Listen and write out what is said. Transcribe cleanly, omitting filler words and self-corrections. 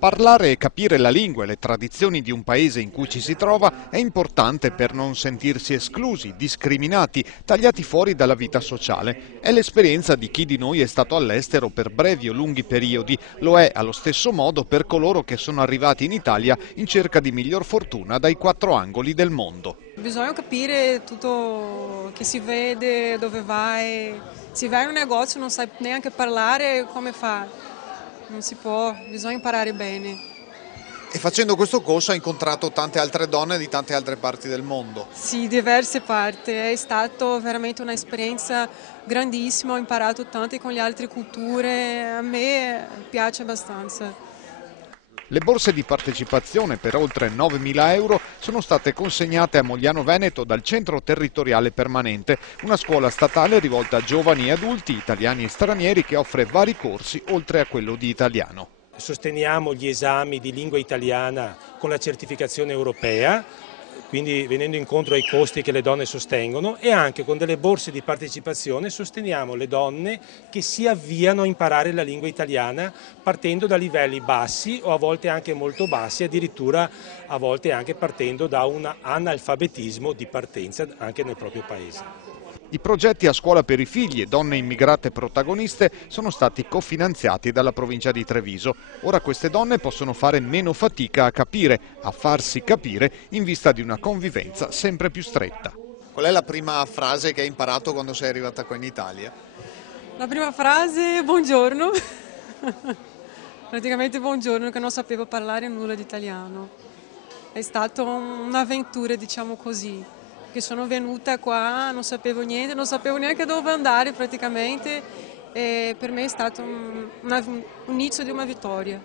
Parlare e capire la lingua e le tradizioni di un paese in cui ci si trova è importante per non sentirsi esclusi, discriminati, tagliati fuori dalla vita sociale. È l'esperienza di chi di noi è stato all'estero per brevi o lunghi periodi, lo è allo stesso modo per coloro che sono arrivati in Italia in cerca di miglior fortuna dai quattro angoli del mondo. Bisogna capire tutto che si vede, dove vai. Se vai in un negozio e non sai neanche parlare, come fa? Non si può, bisogna imparare bene. E facendo questo corso ha incontrato tante altre donne di tante altre parti del mondo. Sì, diverse parti. È stata veramente un'esperienza grandissima, ho imparato tanto con le altre culture, a me piace abbastanza. Le borse di partecipazione per oltre 9.000 euro sono state consegnate a Mogliano Veneto dal Centro Territoriale Permanente, una scuola statale rivolta a giovani e adulti italiani e stranieri che offre vari corsi oltre a quello di italiano. Sosteniamo gli esami di lingua italiana con la certificazione europea, quindi venendo incontro ai costi che le donne sostengono, e anche con delle borse di partecipazione sosteniamo le donne che si avviano a imparare la lingua italiana partendo da livelli bassi o a volte anche molto bassi, addirittura a volte anche partendo da un analfabetismo di partenza anche nel proprio paese. I progetti a scuola per i figli e donne immigrate protagoniste sono stati cofinanziati dalla provincia di Treviso. Ora queste donne possono fare meno fatica a capire, a farsi capire in vista di una convivenza sempre più stretta. Qual è la prima frase che hai imparato quando sei arrivata qua in Italia? La prima frase è buongiorno, praticamente buongiorno, che non sapevo parlare nulla di italiano. È stata un'avventura, diciamo così, che sono venuta qua, non sapevo niente, non sapevo neanche dove andare praticamente, e per me è stato un inizio di una vittoria.